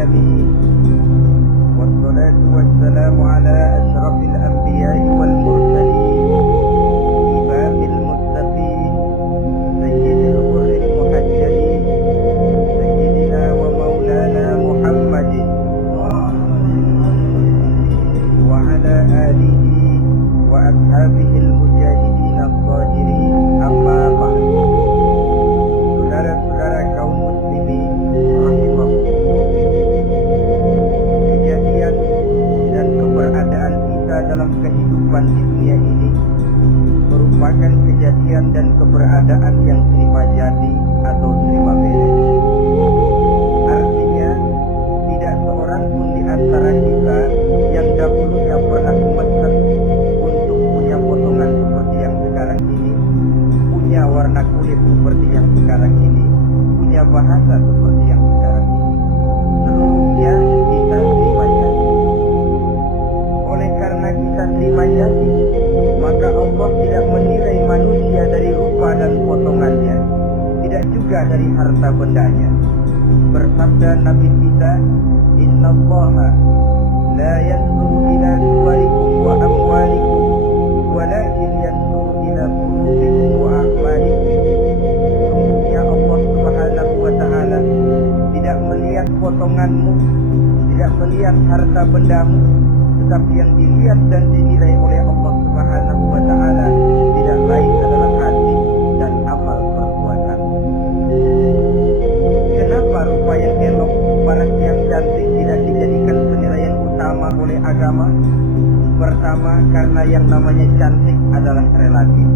العالمين والصلاة والسلام على أشرف الأنبياء والمرسلين إمام المتقين سيد الغر المحجلين سيدنا ومولانا محمد وعلى آله وأصحابه المجاهدين الصابرين. أما بعد. Saudara-saudara kaum muslimin rahimakumullah, kejadian dan keberadaan kita dalam kehidupan di dunia ini merupakan kejadian dan keberadaan yang terima jadi atau terima beres. Artinya tidak seorang pun di antara kita yang dahulunya pernah mesen untuk punya potongan seperti yang sekarang ini, punya warna kulit seperti yang sekarang ini, punya bahasa seperti yang sekarang ini. Seluruhnya kita terima jadi. Oleh karena kita terima jadi, maka Allah tidak menilai manusia dari rupa dan potongannya, tidak juga dari harta bendanya. Bersabda Nabi kita, Innallaha la yanzuru ila suwarikum wa amwalikum walakin yanzuru ila qulubikum wa a'malikum. Sesungguhnya Allah Subhanahu wa ta'ala tidak melihat potonganmu, tidak melihat harta bendamu, tetapi yang dilihat dan dinilai oleh Allah Subhanahu wa ta'ala tidak lain adalah hati dan amal perbuatan. Kenapa rupa yang elok, barat yang cantik tidak dijadikan penilaian utama oleh agama? Pertama, karena yang namanya cantik adalah relatif,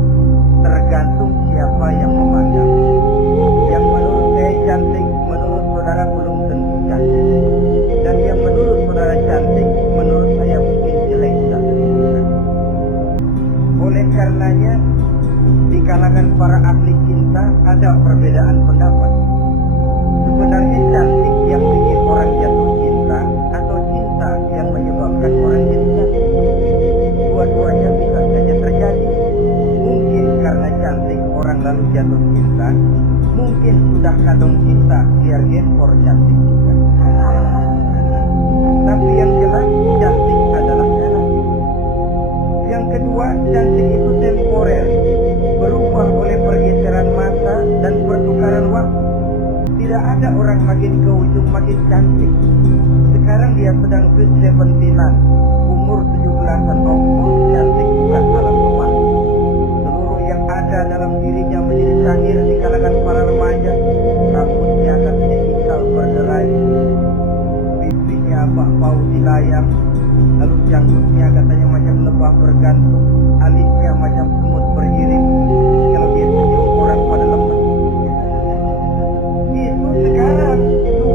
tergantung siapa yang memandang. Yang menurut saya cantik, menurut saudara belum tentu cantik. Dan yang menurut saudara cantik, menurut saya mungkin jelek tidak tentukan. Oleh karenanya, di kalangan para ahli cinta ada perbedaan pendapat. Sebenarnya cantik yang bikin orang jatuh cinta atau cinta yang menyebabkan orang jadi cantik? Dua-duanya bisa saja terjadi. Mungkin karena cantik orang lalu jatuh cinta, mungkin sudah kadung cinta biar gempor cantik juga. Tapi yang jelas cantik adalah relatif. Yang kedua, cantik itu temporer, berubah oleh pergeseran masa dan pertukaran waktu. Tidak ada orang makin ke ujung makin cantik. Sekarang dia sedang sweet 17-an, umur 17-an, oh cantik bukan alam semata. Seluruh yang ada dalam dirinya menjadi sahir di kalangan para remaja. Rambutnya katanya ikal berderai, pipinya bau dilayang, lalu janggutnya katanya macam lebah bergantung, alisnya macam semut beriring. Kalau dia senyum orang pada lemes. Itu sekarang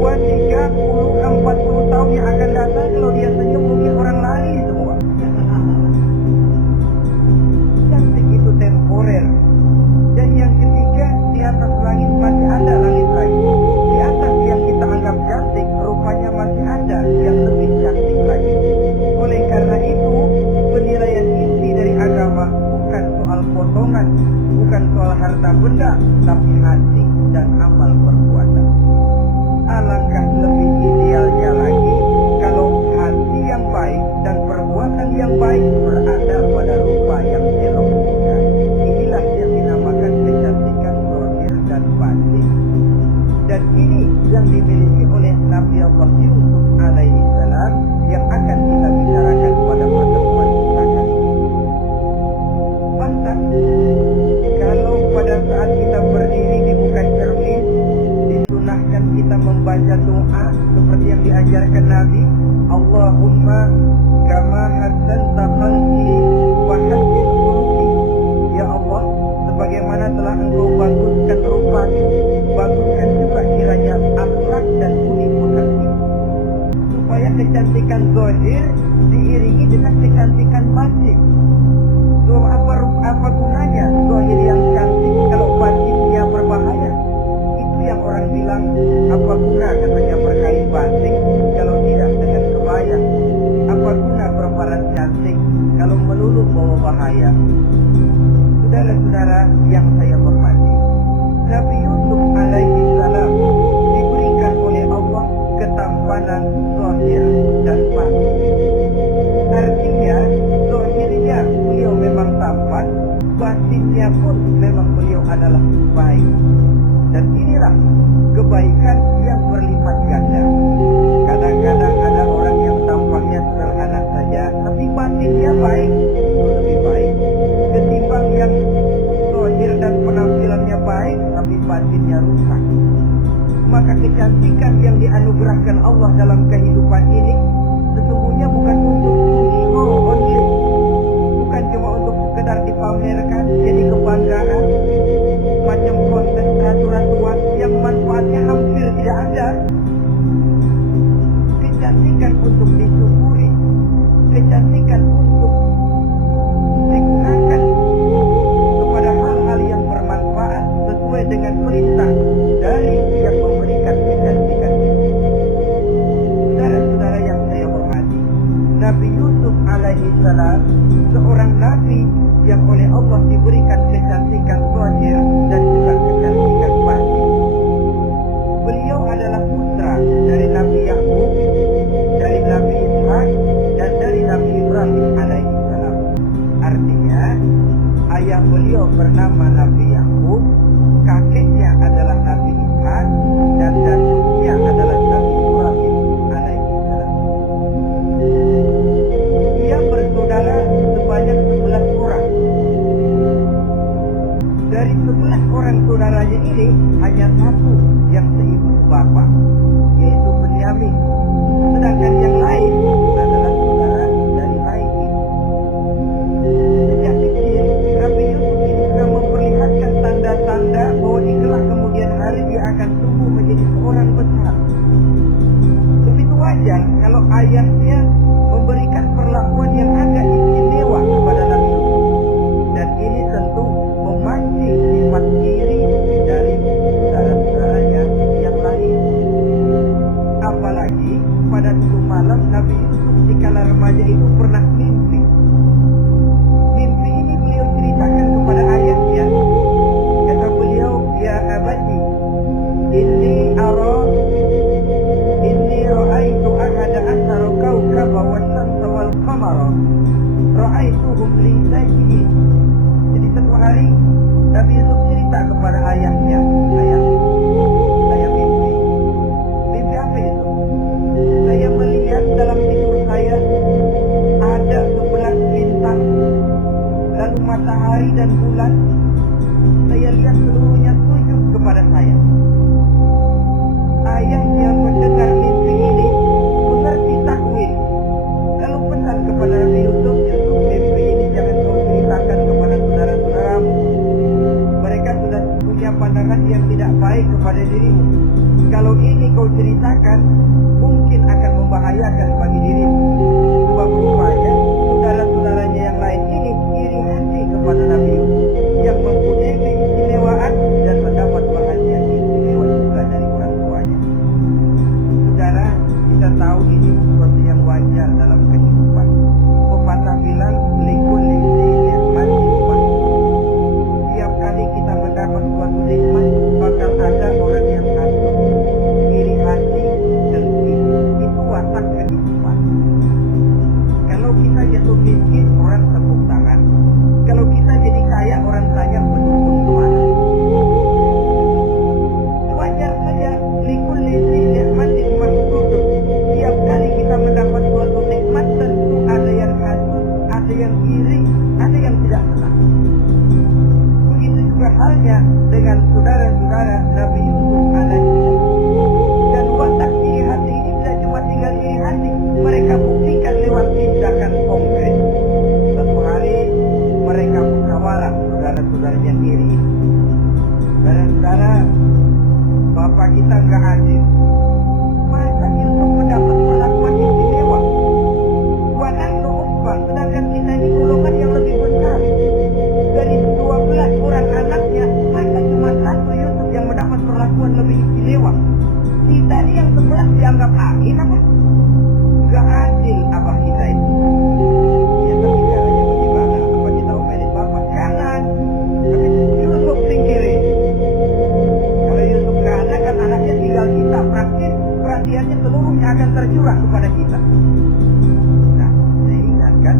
2, 3, 10, 40 tahun yang akan datang, kalau dia senyum mungkin orang lari semua. Cantik itu temporer. Dan yang ketiga, di atas langit masih ada langit lagi. Di atas yang kita anggap cantik, rupanya masih ada yang lebih cantik lagi. Oleh karena itu, penilaian inti dari agama bukan soal potongan, bukan soal harta benda, tapi hati dan amal perbuatan. Alangkah lebih idealnya lagi kalau hati yang baik dan perbuatan yang baik berada pada rupa yang elok juga. Inilah yang dinamakan kecantikan zahir dan batin. Dan ini yang dimiliki oleh Nabi Allah Yusuf alaihi salam yang akan kita bicarakan pada pertemuan kita kali ini. Pantas kalau pada saat kita berdiri di muka cermin, disunahkan kita membaca doa seperti yang diajarkan Nabi, Allahumma kama hassanta khalqi wa hassin khuluqi. Ya Allah, sebagaimana telah Engkau baguskan rupaku, baguskan juga kiranya akhlak dan budi pekerti. Supaya kecantikan zahir diiringi dengan kecantikan batin. So, apa gunanya zahir yang cantik kalau batinnya berbahaya? Itu yang orang bilang, apa guna katanya berkain batik kalau tidak dengan kebaya? Apa guna berparas cantik kalau melulu bawa bahaya? Saudara-saudara yang saya hormati, Nabi Yusuf alaihi salam diberikan oleh Allah ketampanan kebaikan yang berlipat ganda. Kadang-kadang ada orang yang tampaknya sederhana saja, tapi batinnya baik, itu lebih baik ketimbang yang zahir dan penampilannya baik, tapi batinnya rusak. Maka kecantikan yang dianugerahkan Allah dalam kehidupan ini sesungguhnya bukan untuk show only, bukan cuma untuk sekedar dipamerkan jadi kebanggaan, macam konten ratu-ratuan yang manfaatnya hampir tidak ada. Kecantikan untuk disyukuri, kecantikan untuk digunakan kepada hal-hal yang bermanfaat sesuai dengan perintah dari yang memberikan kecantikan itu. Saudara-saudara yang saya hormati, Nabi Yusuf alaihi salam seorang nabi yang oleh Allah diberikan kecantikan zahir dan juga kecantikan batin. Beliau adalah putra dari Nabi Yakub, dari Nabi Ishak, dan dari Nabi Ibrahim alaihi salam. Artinya, ayah beliau bernama Nabi Yakub, kakeknya adalah Nabi Ishak, dan datuknya adalah Nabi Ibrahim alaihi salam. Ia bersaudara sebanyak 11 orang. Dari 11 orang saudaranya ini, hanya satu yang seibu sebapak, yaitu Benyamin. Sedangkan yang lain adalah saudara dari lain ibu. Sejak kecil, Nabi Yusuf ini sudah memperlihatkan tanda-tanda bahwa di kelak kemudian hari dia akan tumbuh menjadi seorang besar. Begitu wajar kalau ayahnya memberikan perlakuan yang agak istimewa kepada Nabi Yusuf. Dan ini tentu memancing sifat iri dari saudara-saudaranya yang lain. Apalagi pada suatu malam Nabi Yusuf di kala remaja itu pernah mimpi. Mimpi ini beliau ceritakan kepada ayahnya. Kata beliau, ya abati, inni ra'aitu ahada asara kawkaba wasyamsa wal qamara ra'aituhum li sajidin. Jadi satu hari Nabi Yusuf cerita kepada ayahnya, ayah, saya mimpi. Mimpi apa itu? Saya melihat dalam tidur saya ada 11 bintang, lalu matahari dan bulan. Saya lihat seluruhnya sujud kepada saya. Ayah yang mendengar mimpi ini mengerti takwil, lalu pesan kepada Nabi Yusuf, Yusuf, mimpi ini jangan kau ceritakan kepada saudara-saudaramu. Mereka sudah punya pandangan yang tidak baik kepada dirimu. Kalau ini kau ceritakan, mungkin akan membahayakan bagi dirimu. Sebab rupanya saudara-saudaranya yang lain ini iri hati kepada Nabi Yusuf yang mempunyai keistimewaan dan mendapat perhatian istimewa juga dari orang tuanya. Saudara, kita tahu ini sesuatu yang wajar dalam kehidupan. Pepatah bilang, likulli ni'matin mahsud. Setiap kali kita mendapat suatu nikmat, bakal ada orang yang hasut, iri hati, dengki. Itu watak kehidupan. Kalau kita jatuh miskin, orang tepuk tangan. Kalau kita jadi kaya, orang tanya pendukung kemana. Wajar saja, likulli ni'matin mahsud. Setiap kali kita mendapat suatu nikmat, tentu ada yang hasut, ada yang iri, ada yang tidak senang. Begitu juga halnya dengan saudara-saudara Nabi Yusuf alaihissalam. Dan watak iri hati ini tidak cuma tinggal iri hati, mereka buktikan lewat tindakan konkret. Satu hari mereka musyawarah, saudara-saudaranya iri. Saudara-saudara, bapak kita nggak adil. Masa Yusuf mendapat perlakuan istimewa? Wanahnu usbah, sedangkan kita ini golongan yang lebih besar. Dari 12 orang anaknya, masa cuma satu Yusuf yang mendapat perlakuan lebih istimewa? Kita ini yang 11 dianggap angin apa? Gak adil apa kita ini? Ya tapi caranya bagaimana? Apa kita omelin bapak? Jangan. Tapi Yusuf singkirin. Kalau Yusuf gak ada kan anaknya tinggal kita. Praktis perhatiannya seluruhnya akan tercurah kepada kita. Nah, saya ingatkan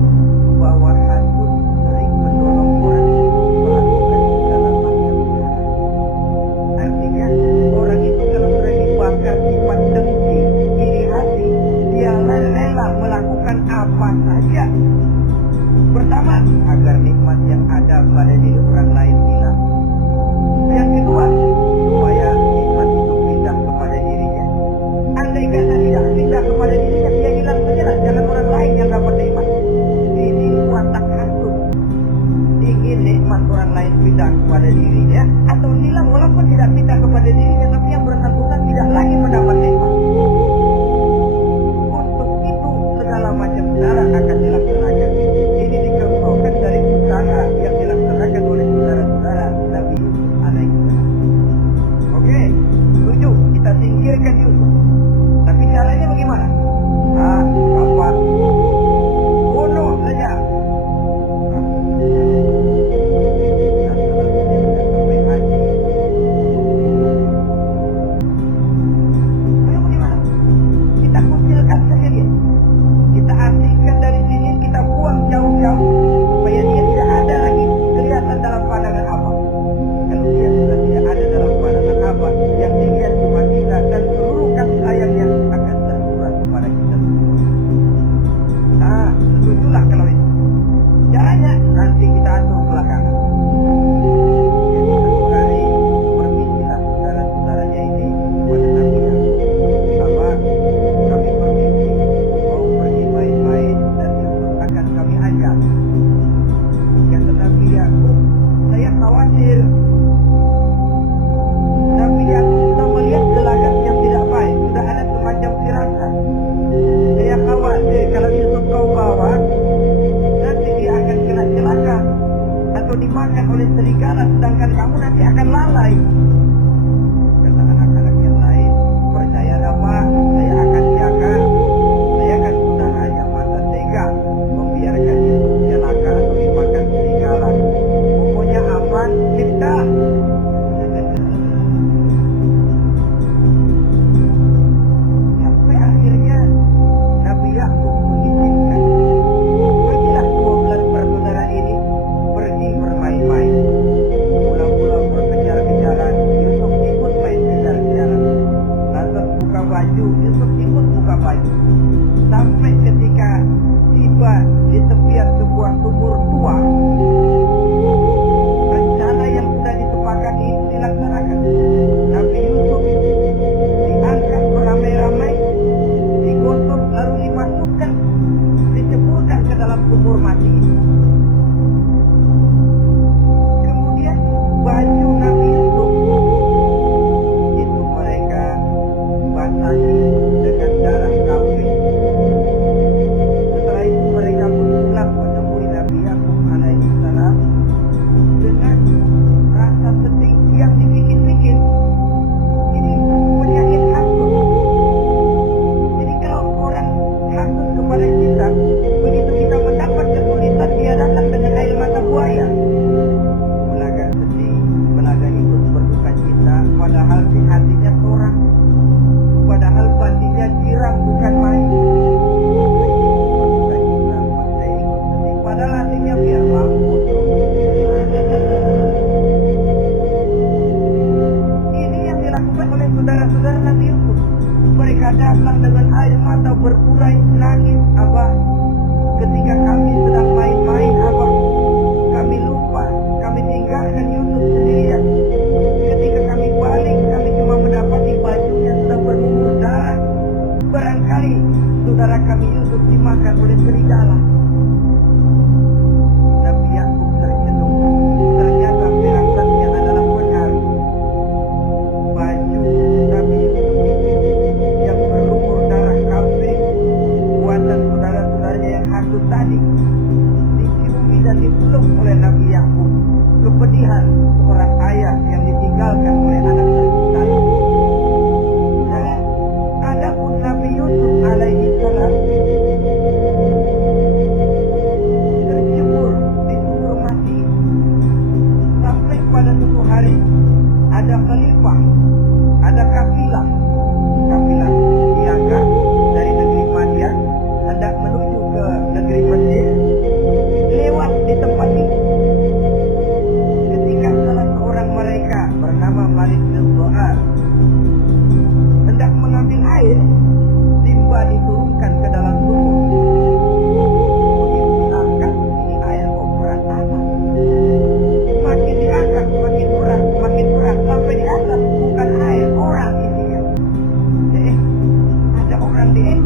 bahwa hasud sering mendorong orang untuk melakukan segala macam cara. Artinya orang itu kalau sudah ada pada diri orang lain hilang. Yang kedua, supaya nikmat itu pindah kepada dirinya. Andai kata tidak pindah kepada dirinya, dia hilang saja, jangan orang lain yang dapat nikmat. Ini watak hasud, ingin nikmat orang lain pindah kepada dirinya, atau hilang walaupun tidak pindah kepada dirinya, tapi yang bersangkutan tidak lagi mendapat nikmat. Untuk itu segala macam cara akan dilaksanakan. Ini dicontohkan dari usaha yang dilaksanakan oleh saudara-saudara Nabi Yusuf alaihissalam. Oke, setuju, kita singkirkan Yusuf. Tapi caranya bagaimana? Gampang. Bunuh saja. Lalu bagaimana? Kita kucilkan saja dia. Kita asingkan dari sini, kita buang jauh-jauh supaya dia tidak ada lagi kelihatan dalam pandangan Abah. Kalau dia sudah tidak ada dalam pandangan Abah, yang dilihat cuma kita dan seluruh kasih sayangnya akan tercurah kepada kita semua. Nah, setujulah kalau itu. Caranya nanti kita atur belakangan. Jadi satu hari permisilah saudara-saudaranya ini kepada Nabi Yakub. Abah, kami permisi mau pergi main-main dan Yusuf akan kami ajak. Kata Nabi Yakub, saya khawatir. Nabi Yakub sudah melihat gelagat yang tidak baik, sudah ada semacam firasat. Saya khawatir kalau Yusuf kau bawa, nanti dia akan kena celaka atau dimakan oleh serigala, sedangkan kamu nanti akan lalai. Kata anak-anak yang lain, percaya Pak, saya akan jaga. Saya kan sudah hanya masa tega membiarkan Yusuf celaka atau dimakan serigala. Pokoknya aman, kita. Sampai akhirnya Nabi Yakub mengizinkan. Pergilah 12 bersaudara ini pergi bermain-main. Mula-mula berkejar-kejaran, Yusuf ikut main kejar-kejaran. Lantas buka baju, Yusuf ikut buka baju. Sampai ketika tiba di tepian sebuah sumur tua, rencana yang sudah disepakati itu dilaksanakan. Nabi Yusuf diangkat beramai-ramai, digosok lalu dimasukkan, diceburkan ke dalam sumur mati itu. Kemudian baju Nabi Yusuf itu mereka basahi dengan darah kambing. Setelah itu mereka pun pulang menemui Nabi Yakub alaihissalam dengan rasa sedih yang dikit-dikit. Ini penyakit hasud. Jadi kalau orang hasud kepada kita, begitu kita mendapat kesulitan, dia datang dengan air mata buaya. Belaga sedih, belaga ikut berduka cita, padahal di hatinya seorang, padahal batinnya girang bukan main. Saya ikut berduka cita, saya ikut sedih, padahal hatinya biar mampu. Ini yang dilakukan oleh saudara-saudara Nabi Yusuf. Mereka datang dengan air mata berurai, nangis, Abah. Ketika kami sedang main-main, Abah, kami lupa, kami tinggalkan Yusuf sendirian. Ketika kami balik, kami cuma mendapati bajunya sudah berlumur darah. Barangkali saudara kami Yusuf dimakan oleh serigala. Nabi Yakub tercenung. Ternyata firasatnya adalah benar. Baju Nabi Yusuf itu yang berlumur darah kambing, buatan saudara-saudaranya yang hasut tadi, diciumi dan dipeluk oleh Nabi Yakub. Kepedihan seorang ayah yang ditinggalkan oleh anak tercintanya. Adapun Nabi Yusuf alaihissalam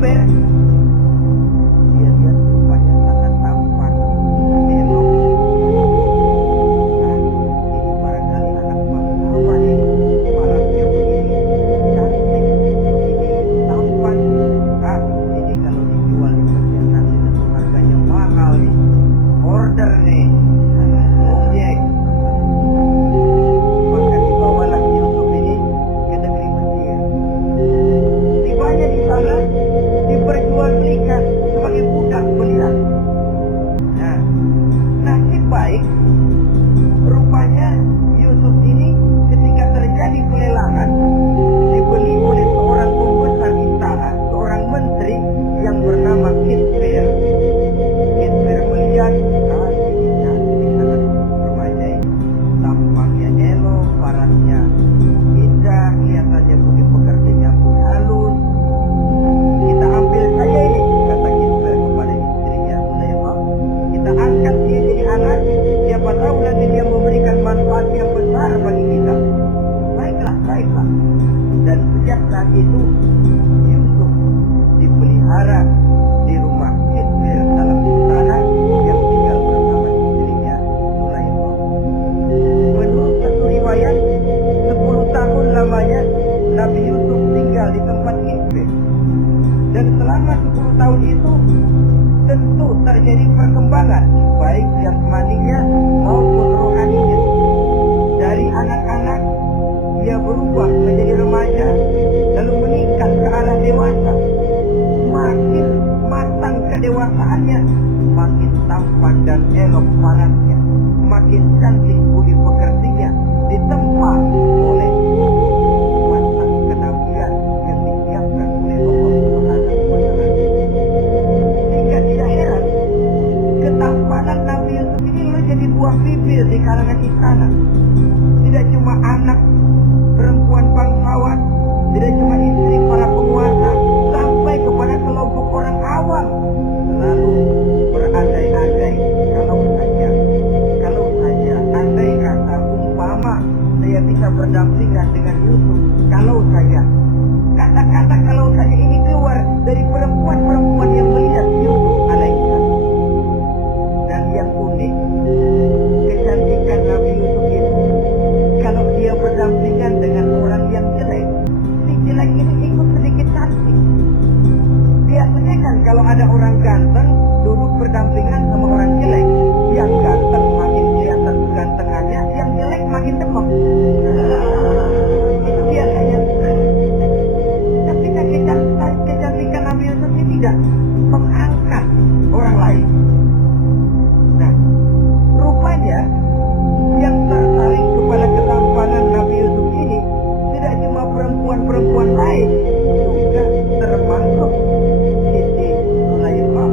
Kisper. Dia lihat rupanya sangat tampan, elok. Nah, ini barangkali anak bangsawan ini, parasnya begini, cantik, begini, tampan. Ah, ini kalau dijual di pasar nanti tentu harganya mahal nih. Order nih, objek. Maka dibawalah Yusuf ini ke negeri Mesir. Tibanya di sana diperjualbelikan sebagai budak belian. Nah, nasib baik rupanya Yusuf ini ketika terjadi pelelangan dibeli oleh seorang pembesar istana, seorang menteri yang bernama Kisper. Kisper melihat, ini cantik sangat remaja ini, tampangnya elok, parasnya indah, kelihatannya budi pekertinya pun halus. Kita ambil saja ini, kata Kisper kepada istrinya Sulaiman. Kita angkat dia jadi anak, siapa tahu nanti dia memberikan manfaat yang besar bagi kita. Baiklah, baiklah. Dan sejak saat itu Yusuf dipelihara di rumah Kisper dalam istana yang tinggal bersama istrinya Sulaiman. Menurut satu riwayat, 10 tahun lamanya Nabi Yusuf tinggal di tempat Kisper. Dan selama 10 tahun itu tentu terjadi perkembangan baik jasmaninya maupun rohaninya. Dari anak-anak ia berubah menjadi remaja, lalu meningkat ke arah dewasa. Makin matang kedewasaannya, makin tampan dan elok parasnya, makin cantik budi pekertinya, ditempa oleh kuasa kenabian yang disiapkan oleh Allah Subhanahu wa Ta'ala. Sehingga tidak heran ketampanan Nabi Yusuf ini menjadi buah bibir di kalangan istana. Tidak cuma anak perempuan bangsawan, tidak cuma istri para penguasa, sampai kepada kelompok orang awam selalu berandai-andai, kalau saja andai kata umpama saya bisa berdampingan dengan Yusuf, kalau saja kata-kata kalau saja ini keluar dari perempuan-perempuan yang melihat Yusuf alaihissalam. Dan yang unik, kecantikan Nabi Yusuf itu kalau dia berdampingan dengan orang yang jelek, si jelek ini ikut sedikit cantik. Biasanya kan kalau ada orang ganteng duduk berdampingan sama orang jelek, yang ganteng makin kelihatan kegantengannya, yang jelek makin demam. Itu biasanya. Tapi kecantikan Nabi Yusuf ini tidak mengangkat orang lain. Nah, rupanya yang tertarik kepada ketampanan Nabi Yusuf ini tidak cuma perempuan-perempuan lain, juga termasuk Siti Sulaiman.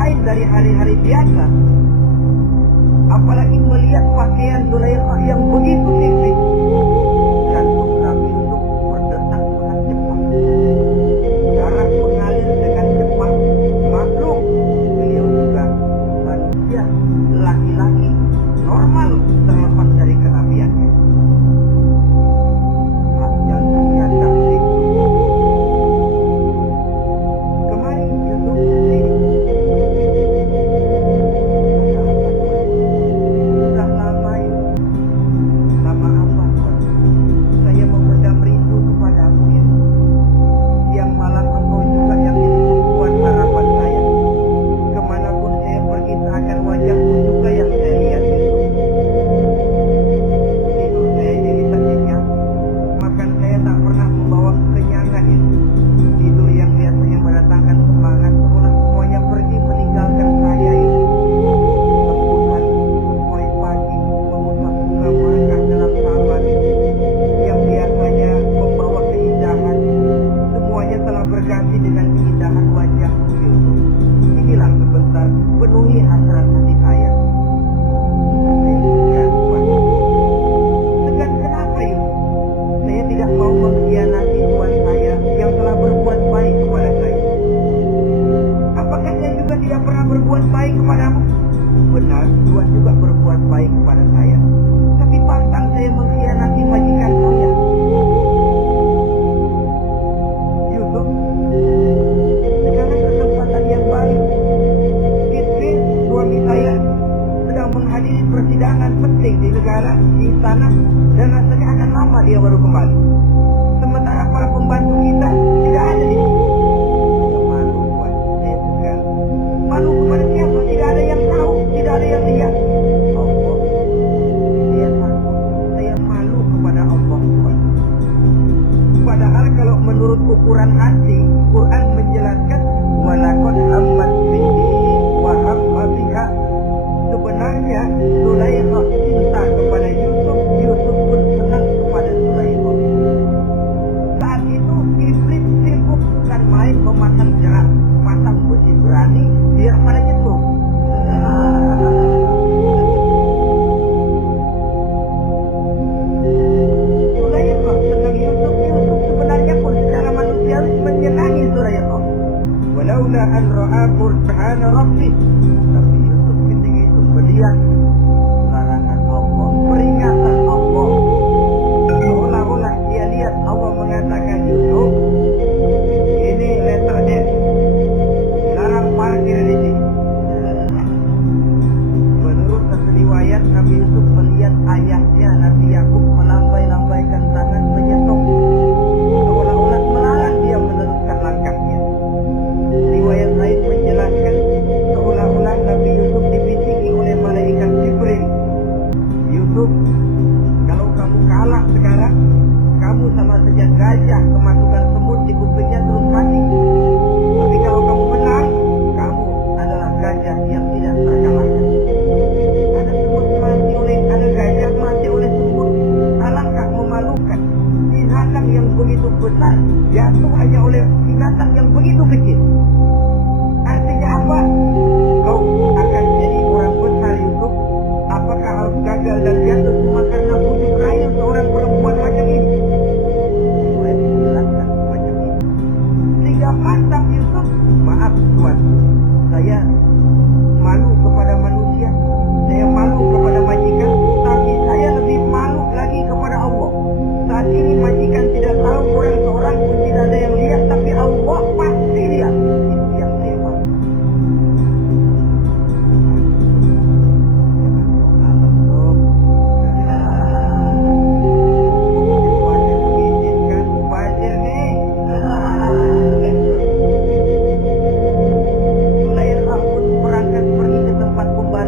lain dari hari-hari biasa. Apalagi melihat pakaian Zulaikha yang begitu tinggi. Jantung Nabi Yusuf berdetak sangat cepat. Darah mengalir dengan cepat. Maklum, beliau juga manusia, laki-laki, normal terlepas dari kenabiannya. Jantungnya tak begitu. Kemari Yusuf, sini. Sudah lama Yusuf. Lama apa Tuhan? Saya memendam rindu kepadamu Yusuf. Siang malam engkau juga yang jadi tumpuan harapan saya. Kemanapun saya pergi seakan wajahmu juga yang saya lihat Yusuf. Tidur saya jadi tak nyenyak. Makan saya tak pernah membawa kekenyangan Yusuf. Tidur yang biasanya mendatangkan semangat seolah semuanya pergi meninggalkan saya Yusuf. Hembusan sepoi pagi mengusap bunga merekah dalam taman yang biasanya membawa keindahan. Semuanya telah berganti dengan keindahan wajahmu Yusuf. Inilah sebentar penuhi hasrat hati saya. Saya segan Tuhan. Segan kenapa Yusuf? Saya tidak mau mengkhianati Tuhan saya yang telah berbuat baik kepada saya. Apakah saya juga tidak pernah berbuat baik kepadamu? Benar, Tuhan juga berbuat baik kepada saya. Tapi pantang saya mengkhianati majikan saya. Yusuf, sekarang kesempatan yang baik. Idris, suami saya, sedang menghadiri persidangan penting di negara, di istana, dan rasanya akan lama dia baru kembali. Sementara para pembantu kita tidak ada di sini. Saya malu Tuhan, saya segan. Malu kepada siapa? Tidak ada yang tahu, tidak ada yang lihat. Allah, saya takut, saya malu kepada Allah Tuhan. Padahal kalau menurut ukuran hati, Quran menjelaskan walaqad hammat bihi wa hamma biha. Sebenarnya Zulaikha cinta kepada Yusuf, Yusuf pun senang kepada Zulaikha. Saat itu iblis sibuk bukan main memasang jerat, pasang besi berani biar pada nyetuk. Zulaikha senang Yusuf, Yusuf sebenarnya pun secara manusiawi menyenangi Zulaikha. Walaula an ra'a burhana rabbih. Tapi Yusuf ketika itu melihat larangan Allah, peringatan Allah. Seolah-olah dia lihat Allah mengatakan Yusuf, ini letternya, dilarang parkir di sini. Menurut satu riwayat, Nabi Yusuf melihat ayahnya Nabi Yakub melambai-lambaikan tangan menyetop, seolah-olah melarang dia meneruskan langkahnya. Riwayat lain menjelaskan seolah-olah Nabi Yusuf dibisiki oleh malaikat Jibril. Yusuf, kalau kamu kalah sekarang, kamu sama saja gajah kemasukan semut di kupingnya terus mati. Tapi kalau kamu menang, kamu adalah gajah yang tidak terkalahkan. Ada semut mati oleh, ada gajah mati oleh semut. Alangkah memalukan. Binatang yang begitu besar jatuh hanya oleh binatang yang begitu kecil. Artinya apa? Kau akan jadi orang besar Yusuf. Apakah harus gagal dan jatuh cuma karena bujuk rayu seorang perempuan macam ini? Riwayat menjelaskan macam ini. Sehingga mantap Yusuf, maaf Tuhan, saya malu kepada manusia, saya malu kepada majikan, tapi saya lebih malu lagi kepada Allah. Saat ini majikan tidak tahu, orang seorang pun tidak ada yang lihat, tapi Allah pasti lihat. Itu yang saya malu. Jangan sok alam sok. Situasi mengizinkan mubazir nih. Zulaikha pun berangkat pergi ke tempat pembantu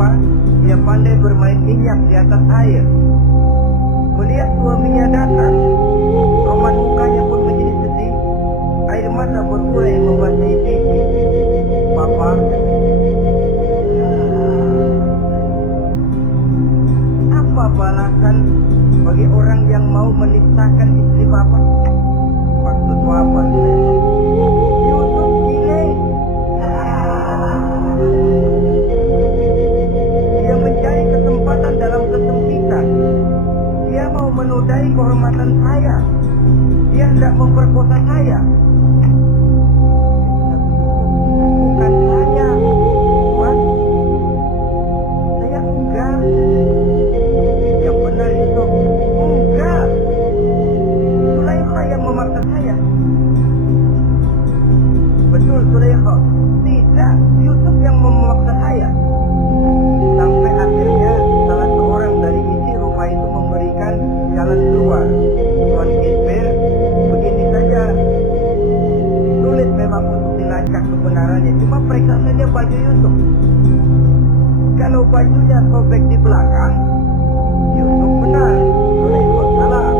Kenapa? Dia pandai bermain minyak di atas air. Melihat suaminya datang, roman mukanya pun menjadi sedih. Air mata berurai membasahi pipi. Papa, apa balasan bagi orang yang mau menistakan istri Papa? Maksudmu apa, Sulaiman? Yusuf gile. Dia mencari kesempatan dalam kesempitan. Dia mau menodai kehormatan saya. Dia hendak memperkosa saya. Bukan saya, Tuhan. Saya enggak. Yang benar Yusuf. Enggak. Zulaikha yang memaksa saya. Betul, Zulaikha. Tidak, Yusuf yang memaksa saya. Sampai akhirnya salah seorang dari isi rumah itu memberikan jalan keluar. Tuan Kisbir, begini saja. Sulit memang untuk dilacak kebenarannya. Cuma periksa saja baju Yusuf. Kalau bajunya sobek di belakang, Yusuf benar, Zulaikha salah.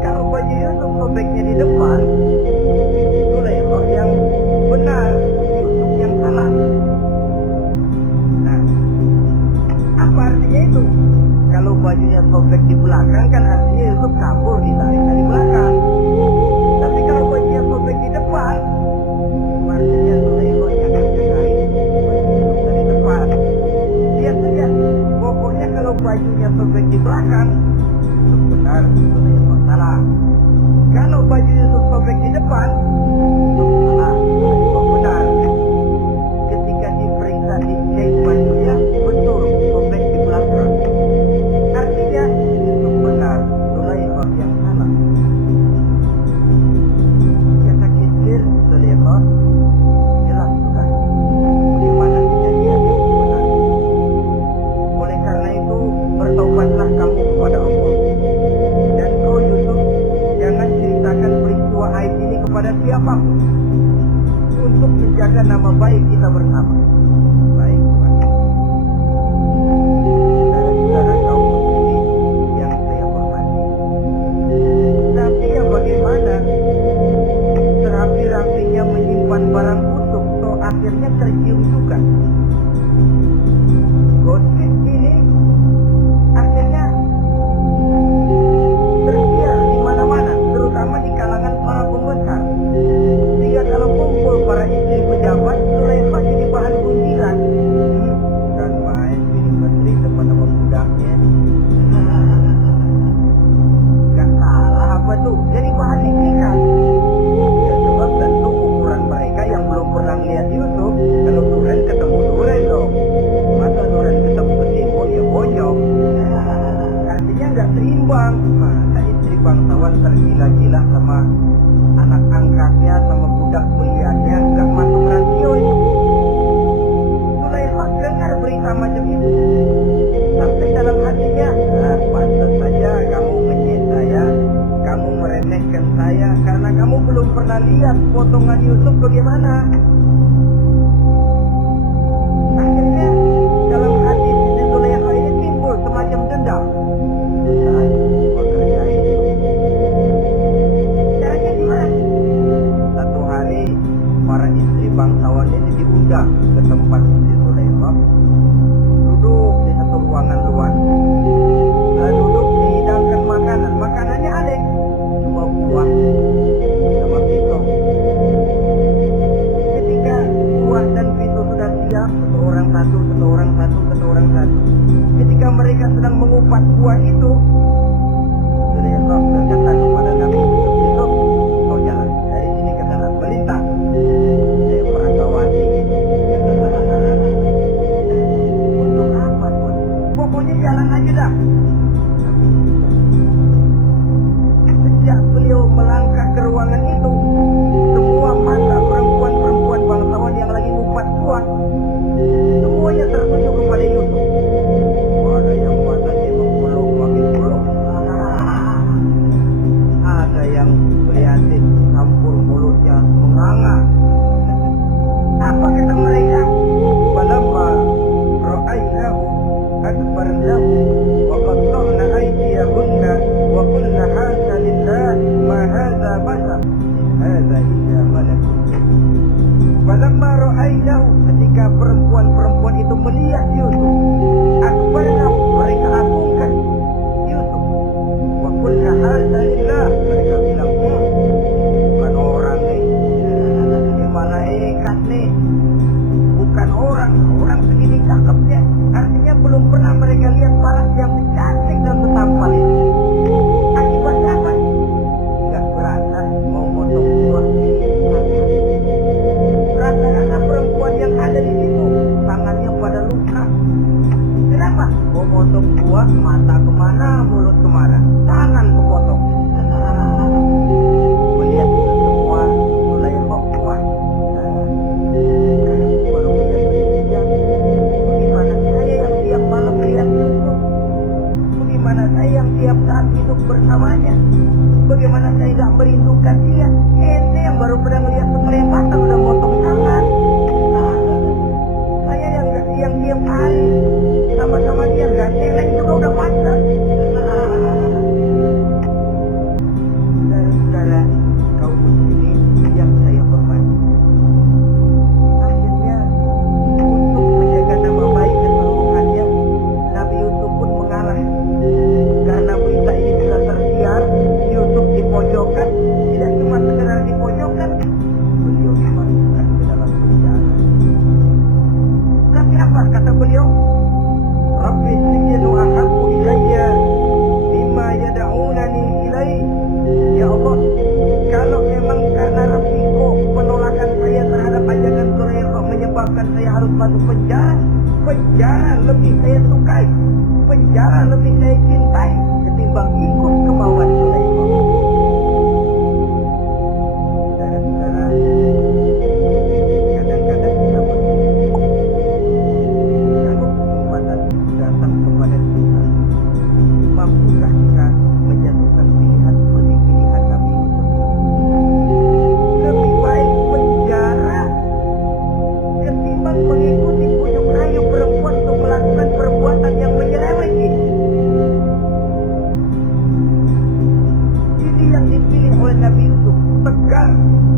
Kalau baju Yusuf sobeknya di depan, Zulaikha yang benar, Yusuf yang salah. Nah, apa artinya itu? Kalau bajunya sobek di belakang kan artinya Yusuf kabur, ditarik dari belakang. Tapi kalau bajunya sobek di depan, artinya Zulaikha yang akan cari baju Yusuf dari depan. Lihat saja, pokoknya kalau bajunya sobek di belakang, Yusuf benar, Zulaikha salah. Kalau baju Yusuf sobek di depan, Yusuf salah, Zulaikha benar. Ketika diperiksa, dicek bajunya, betul sobek di belakang. Artinya Yusuf benar, Zulaikha yang salah. Kata Kisbir, Zulaikha, jelas sudah bagaimana kejadian yang sebenarnya. Oleh karena itu, bertaubatlah kamu kepada Allah. Dan kau Yusuf, jangan ceritakan peristiwa aib ini kepada siapapun, untuk menjaga nama baik kita bersama. Baik, Tuhan. Saudara-saudara kaum muslimin yang saya hormati. Tapi ya bagaimana? Serapi-rapinya menyimpan barang busuk, toh akhirnya tercium juga. Gosip ini akhirnya tersiar di mana-mana, terutama di kalangan para pembesar. Sehingga kalau kumpul para istri pejabat, Zulaikha jadi bahan gunjingan. Dan main bini menteri teman-teman budaknya. Gak salah apa tuh, jadi bahan istikan. Ya sebab tentu ukuran mereka yang belum pernah lihat Yusuf, kalau duren ketemu duren dong. Masa duren ketemu ketimun ya bonyok. Artinya gak seimbang. Masa istri bangsawan tergila-gila sama anak angkatnya, sama budak kuliahnya, gak masuk rasio itu. Zulaikha dengar berita macam itu. Sampai dalam hatinya, pantas saja kamu menyet saya, kamu meremehkan saya, karena kamu belum pernah lihat potongan Yusuf bagaimana. Akhirnya dalam hati Siti Zulaikha ini timbul semacam dendam. Ustaz, bekerja itu. Caranya gimana? Satu hari para istri bangsawan ini diundang ke tempat Siti Zulaikha. Duduk di satu ruangan luas. Duduk dihidangkan makanan. Makanannya aneh, cuma buah sama pisau. Ketika buah dan pisau sudah siap, satu orang satu. Ketika mereka sedang mengupas buah itu, Zulaikha berkata kepada Nabi Yusuf, kau jalan dari sini ke sana, melintang. Saya peragawati. Untuk apa, Tuhan? Pokoknya jalan aja dah. Sejak beliau melangkah ke ruangan itu, semua mata perempuan-perempuan bangsawan yang lagi ngupas buah, semuanya tertuju kepada Yusuf. Ada yang matanya membelok, makin belok. lah, mau motong buah, mata kemana, mulut kemana, tangan kepotong. Melihat itu semua, Zulaikha puas. Baru melihat siang, bagaimana saya yang tiap malam melihat Yusuf, bagaimana saya yang tiap saat hidup bersamanya, bagaimana saya tidak merindukan dia. Ente yang baru pernah melihat seperempatan udah motong tangan. Saya yang tiap hari sama-sama dia nggak celeng juga udah pasrah. Saudara-saudara kaum muslimin yang saya hormati, akhirnya untuk menjaga nama baik keseluruhannya, Nabi Yusuf pun mengalah. Karena berita ini sudah tersiar, Yusuf dipojokkan. Tidak cuma sekedar dipojokkan, beliau dimasukkan ke dalam penjara. Tapi apa kata beliau? Rabbi sijnu ahabbu ilayya mimma yad'unani ilaih. Ya Allah, kalau memang karena resiko penolakan saya terhadap ajakan Zulaikha menyebabkan saya harus masuk penjara, penjara lebih saya sukai, penjara lebih saya cintai ketimbang ikut kemauan Zulaikha. Saudara-saudara, kadang-kadang kita berpikir, kalau kesempatan itu datang kepada kita, mampukah kita menjatuhkan pilihan seperti pilihan Nabi Yusuf? Lebih baik penjara ketimbang mengikuti pucuk rayu perempuan untuk melakukan perbuatan yang menyeleweng. Ini yang dipilih oleh Nabi Yusuf, tegar.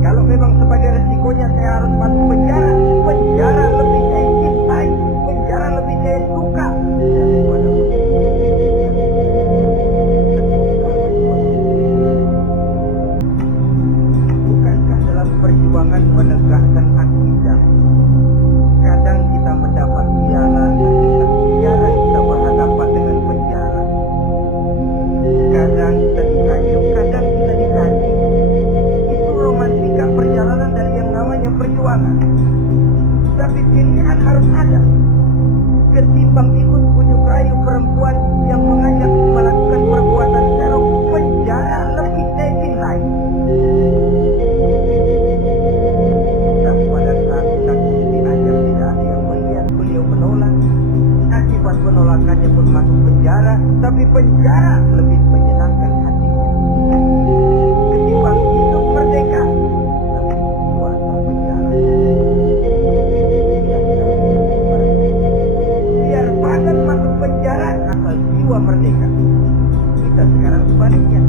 Kalau memang sebagai resikonya saya harus masuk penjara, penjara lebih saya cintai, penjara lebih saya suka daripada bukankah dalam perjuangan menegakkan akidah kadang kita mendapat piala, jarang kita berhadapan dengan penjara. Kadang kita disanjung, kadang kita disanjung. Itu romantika perjalanan dari yang namanya perjuangan. Tapi pilihan harus ada. Ketimbang ikut pucuk rayu perempuan yang mengajak melakukan perbuatan serong, penjara lebih saya cintai. Dan pada saat Nabi diajak tidak ada yang melihat, beliau menolak. Akibat penolakannya pun masuk penjara, tapi penjara lebih menyenangkan hatinya ketimbang hidup merdeka, tapi jiwa terpenjara. Biar badan masuk penjara, asal jiwa merdeka. Kita sekarang sebaliknya,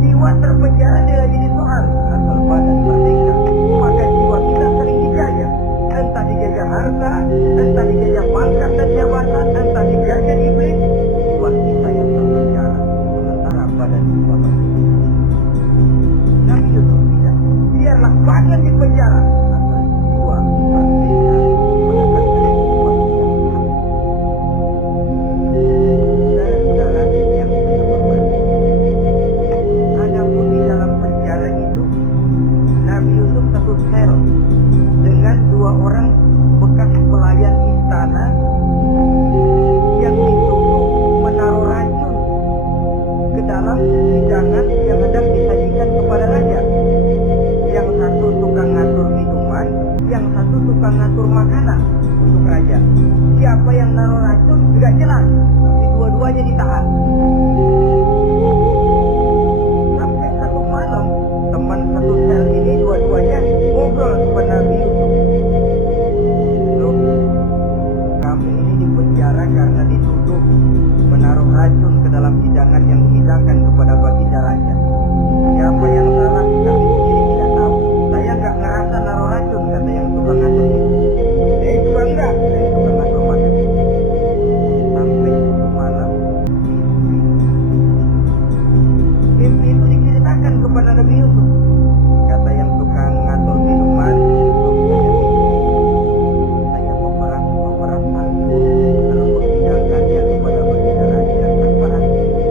jiwa terpenjara tidak jadi soal, asal badan merdeka. Maka jiwa kita sering dijajah, entah dijajah harta, entah dijajah pangkat dan jabatan, entah dijajah iblis. Jiwa kita yang terpenjara, sementara badan jiwa merdeka. Nabi Yusuf tidak, biarlah badan di penjara, asal jiwa merdeka mendapatkan sesuatu yang hak. Saudara-saudara yang saya hormati, adapun di dalam penjara itu, Nabi Yusuf satu sel dengan dua orang bekas pelayan istana yang dituduh menaruh racun ke dalam hidangan yang hendak disajikan kepada raja. Yang satu tukang ngatur minuman, yang satu tukang ngatur makanan untuk raja. Siapa yang naruh racun juga jelas, tapi dua-duanya ditahan. Sampai satu malam, teman satu sel ini dua-duanya ngobrol kepada Nabi Yusuf. Yusuf, kami ini dipenjara karena dituduh menaruh racun ke dalam hidangan yang dihidangkan kepada baginda raja. Siapa yang salah, kami sendiri tidak tahu. Saya nggak ngerasa naruh racun, kata yang tukang ngatur itu. Saya juga enggak, saya tukang ngatur makan. Sampai suatu malam, mimpi itu diceritakan kepada Nabi Yusuf. Kata yang tukang ngatur minuman, Yusuf, saya memerah anggur, lalu menghidangkannya kepada baginda raja. Apa artinya?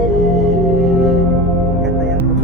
Kata yang tukang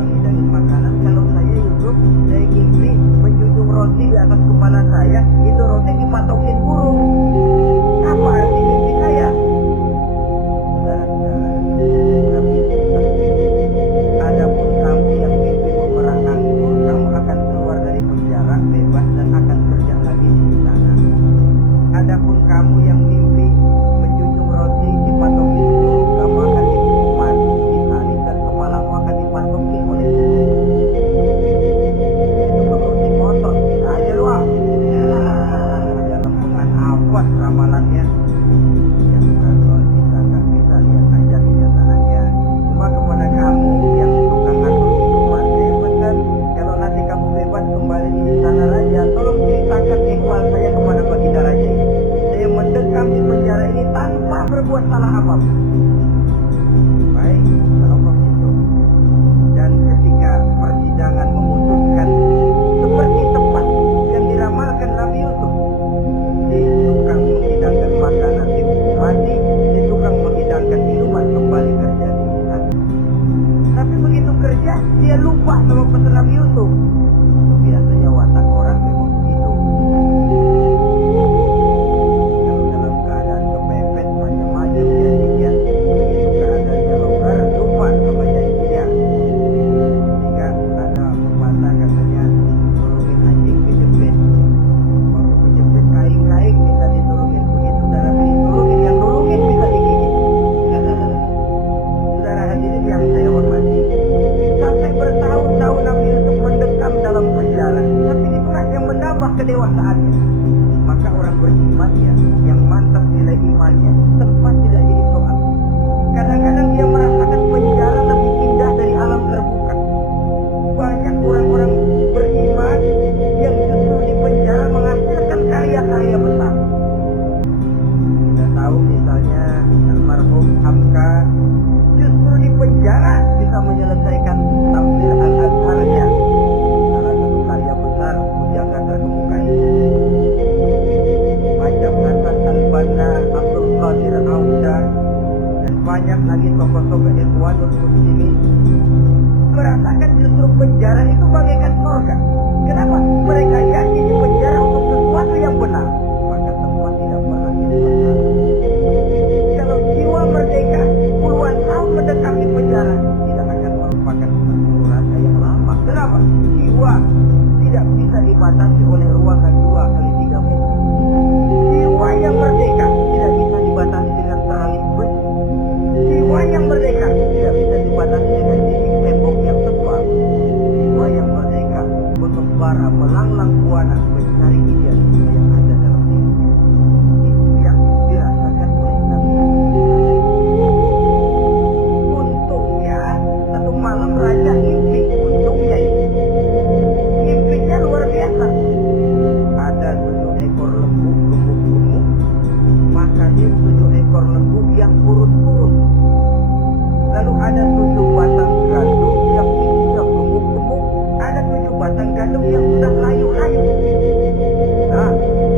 berbuat salah apapun. Baik, kalau begitu. Dan ketika persidangan memutuskan seperti tepat yang diramalkan Nabi Yusuf, si tukang menghidangkan makanan dihukum mati, si tukang menghidangkan minuman kembali kerja di istana. Tapi begitu kerja, dia lupa sama pesan Nabi Yusuf. Itu biasanya watak orang memang begitu. Kalau dalam keadaan kepepet macam-macam janjinya, begitu keadaannya longgar, lupa sama janjinya. Sehingga ada pepatah katanya, tolongin anjing kejepit. Waktu kejepit kain-kain bisa ditolongin, begitu darah ditolongin, yang tolongin bisa digigit. Saudara hadirin yang saya hormati, sampai bertahun-tahun Nabi Yusuf mendekam dalam penjara, tapi itulah yang menambah kedewasaannya. Maka orang beriman ya, yang mantap nilai imannya, tempat tidak jadi soal. Kadang-kadang dia merasakan penjara lebih indah dari alam terbuka. Banyak orang-orang beriman yang justru di penjara menghasilkan karya-karya besar. Kita tahu misalnya almarhum Hamka justru di penjara bisa menyelesaikan tafsir Al-Azharnya, salah satu karya besar pujangga terkemukai. Macam Hasan Al-Banna, Abdul Qadir Auda, dan banyak lagi tokoh-tokoh Ikhwanul Muslimin merasakan justru penjara itu bagaikan surga. Kenapa? Mereka yakin di penjara untuk sesuatu yang benar, maka tempat tidak pernah jadi masalah. Kalau jiwa merdeka puluhan tahun mendekam di penjara, tidak akan merupakan satu rasa yang lama. Kenapa? Jiwa tidak bisa dibatasi oleh ruangan 2x3 meter. Jiwa yang merdeka tidak bisa dibatasi dengan teralis besi. Jiwa yang merdeka tidak bisa dibatasi dengan dinding tembok yang tebal. Jiwa yang merdeka mengembara melanglang buana mencari idealisme yang ada dalam dirinya. Itu yang dirasakan oleh Nabi. Untungnya satu malam raja mimpi. Untungnya ini mimpinya luar biasa. Ada 7 ekor lembu gemuk-gemuk, makan 7 ekor lembu yang kurus-kurus. Lalu ada 7 batang gandum yang isinya gemuk-gemuk, ada 7 batang gandum yang sudah layu-layu. Nah,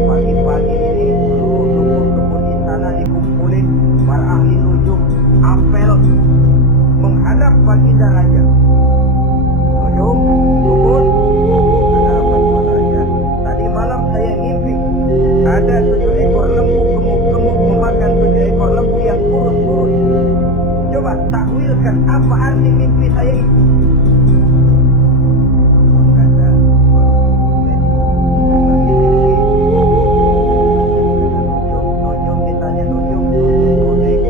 pagi-pagi ini seluruh dukun-dukun istana dikumpulin, para ahli nujum apel menghadap baginda raja. Nujum, dukun, ada apa tuan raja? Tadi malam saya ngimpi ada 7 ekor lembu gemuk-gemuk memakan 7 ekor lembu yang kurus-kurus. Coba takwilkan apa arti mimpi saya ini. Dukun kata, Nujum ditanya Nujum kuning.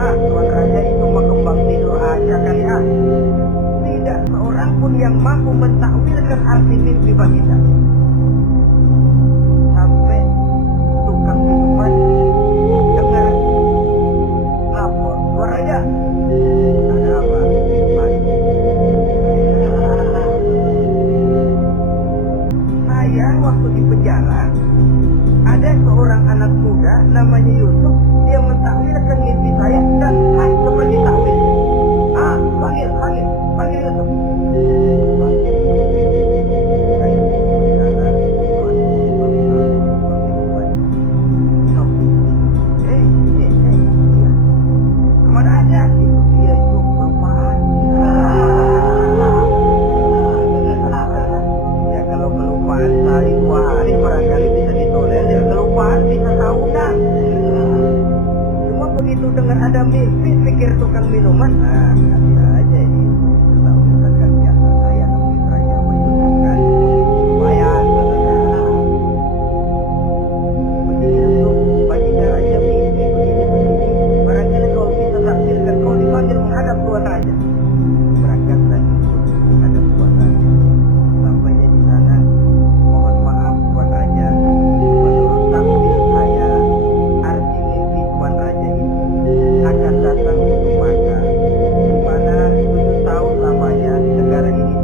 Tuan raja itu mengembang tidur aja kali ah. Tidak seorang pun yang mampu mentakwilkan arti mimpi baginda. Sampai tukang minuman dengar lapor, Tuan Raja, ada apa? Saya waktu di penjara ada seorang anak muda namanya Yusuf. Dia mentakwilkan mimpi saya dan pas seperti takwilnya. Panggil Yusuf. Kemana aja? Itu dia itu kelupaan. Ya kalau kelupaan sehari 2 hari barangkali bisa ditolerir, kelupaan bisa tahunan. Cuma begitu dengar ada mimpi pikir tukang minuman, kali aja ini bisa tahunan kan biasa saya nemuin raja sama Yusuf kan. Lumayan. Begini Yusuf, baginda raja mimpi begini. Barangkali kau bisa tafsirkan, kau dipanggil menghadap tuan raja. Berangkatlah Yusuf menghadap tuan raja. Sampainya di sana, mohon maaf tuan raja, menurut takwil saya, arti mimpi tuan raja itu akan datang suatu masa di mana 7 tahun lamanya negara ini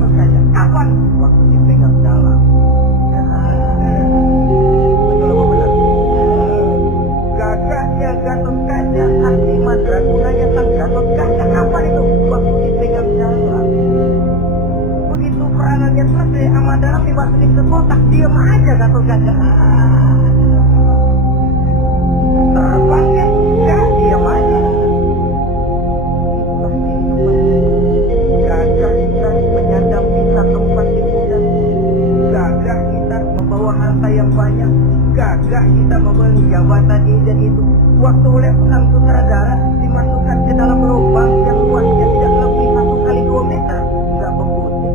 Gatot Kaca. Kapan? Waktu dipegang dalam. Betul apa benar? Gagahnya Gatot Kaca, Sakti Mandragunanya sang Gatot Kaca. Kapan itu? Waktu dipegang dalam. Begitu peranannya selesai, sama dalam dimasukin ke kotak, diam aja Gatot Kaca. Terbang ya? Enggak, diam aja. Itulah kehidupan. Gagah kita menyandang bisa tempat di pundak. Gagah kita membawa harta yang banyak. Gagah kita membawa jabatan ini dan itu. Waktu oleh sang sutradara dimasukkan ke dalam lubang yang luasnya tidak lebih 1 kali 2 meter. Enggak berkutik.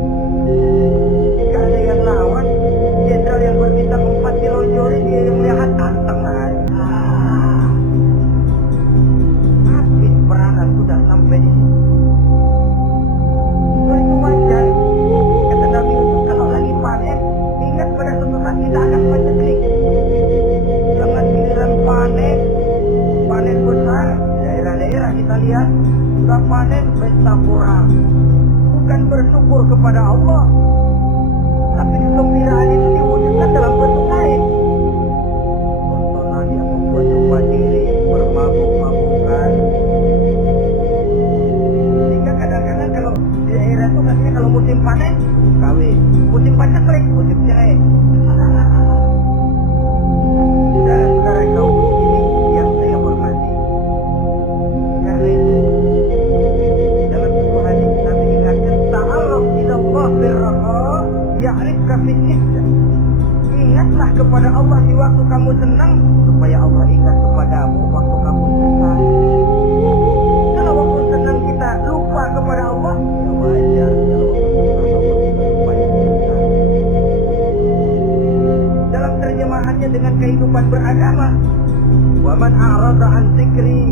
Enggak ada yang lawan. Jenderal yang berbintang 4 dilonjorin, dia yang melihat anteng aja. Habis peranan sudah sampai di sini. Itu wajar. Kata Nabi Yusuf, kalau lagi panen, ingat pada suatu saat kita akan menceklik. Jangan giliran panen besar, daerah-daerah kita lihat sudah panen pesta pora. Bukan bersyukur kepada Allah, tapi kegembiraan itu diwujudkan dalam bentuk lain. Tontonan yang membuat lupa diri, bermabuk-mabukan. Sehingga kadang-kadang kalau di daerah itu katanya kalau musim panen, musim kawin, musim paceklik, musim cerai. Saudara-saudara kaum muslimin yang saya hormati, karena itu dalam sebuah hadis Nabi ingatkan, ta'arraf ila Allah birraha ya'rifka fi syiddah. Ingatlah kepada Allah di waktu kamu senang, supaya Allah ingat kepadamu waktu kamu susah. Kalau waktu senang kita lupa kepada Allah, ya wajar. Kalau waktu susah Allah kita lupa kita. Dalam terjemahannya dengan kehidupan beragama, wa man a'rada an dzikri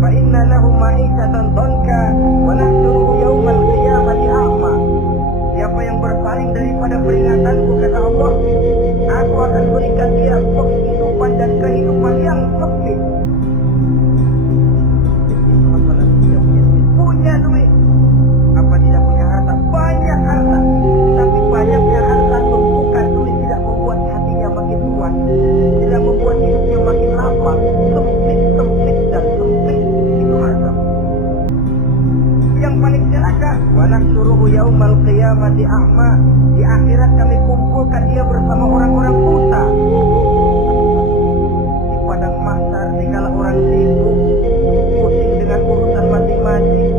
fa inna lahu ma'isatan dhanka wa nahsyuruhu yaumal qiyamati a'ma. Siapa yang berpaling daripada peringatanku, kata Allah, aku akan berikan dia kehidupan dan kehidupan yang sempit. Itu masalah dia punya duit, apa tidak punya harta? Banyak harta, tapi banyaknya harta tumpukan duit tidak membuat hatinya makin luas, tidak membuat hidupnya makin lapang. Sempit dan sempit itu azab. Yang paling celaka, wa nahsyuruhu yaumal qiyamati a'ma. Di akhirat kami kumpulkan dia bersama orang-orang buta. Di padang mahsyar dikala orang sibuk pusing dengan urusan masing-masing,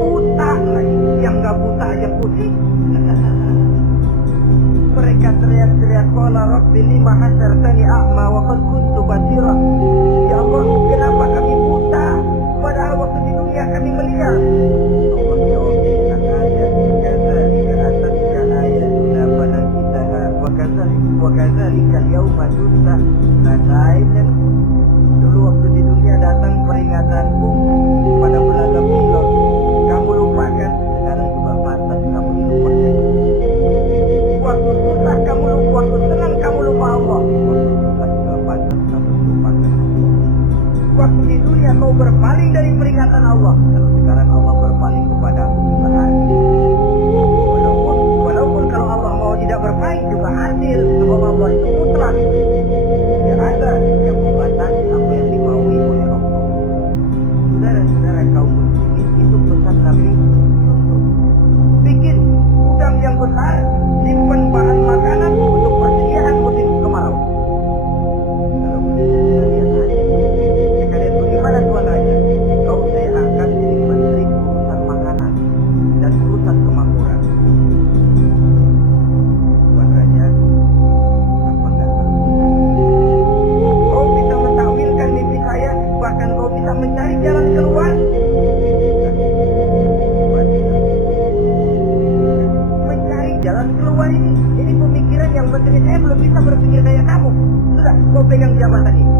buta lagi. Yang enggak buta aja pusing. Mereka teriak-teriak, qala rabbi lima hasyartani a'ma wa qad kuntu basira. Ya Allah, kenapa kami buta padahal waktu di dunia kami melihat? Allah jawab dengan ayat, kadzalika atatka ayatuna fanasitaha wa kadzalika al-yauma tunsa. Dan dulu waktu di dunia datang peringatanku pada belaga pilot, kamu lupakan. Sekarang juga pantas kamu dilupakan. Waktu susah kamu lupa, waktu senang kamu lupa Allah. Waktu susah juga pantas kamu dilupakan Allah. Waktu di dunia kau berpaling dari peringatan Allah, kalau sekarang Allah berpaling kepadamu juga adil. Walaupun kalau Allah mau tidak berpaling juga adil, sebab Allah itu mutlak. Tidak ada yang membatasi apa yang dimaui oleh Allah. Saudara-saudara kaum muslimin, itu pesan Nabi Yusuf. Bikin gudang yang besar, simpan bahan makanan untuk persediaan musim kemarau. Kalau begitu kita lihat aja. Sekalian bagaimana Tuhan Raja? Kau saya angkat jadi menteri urusan makanan dan urusan kemakmuran. Tuhan Raja, apa enggak terbukti? Kau bisa mentakwilkan mimpi saya, bahkan kau bisa mencari jalan keluar. Mencari jalan keluar ini pemikiran yang menteri saya belum bisa berpikir kayak kamu. Sudah, kau pegang jabatan ini.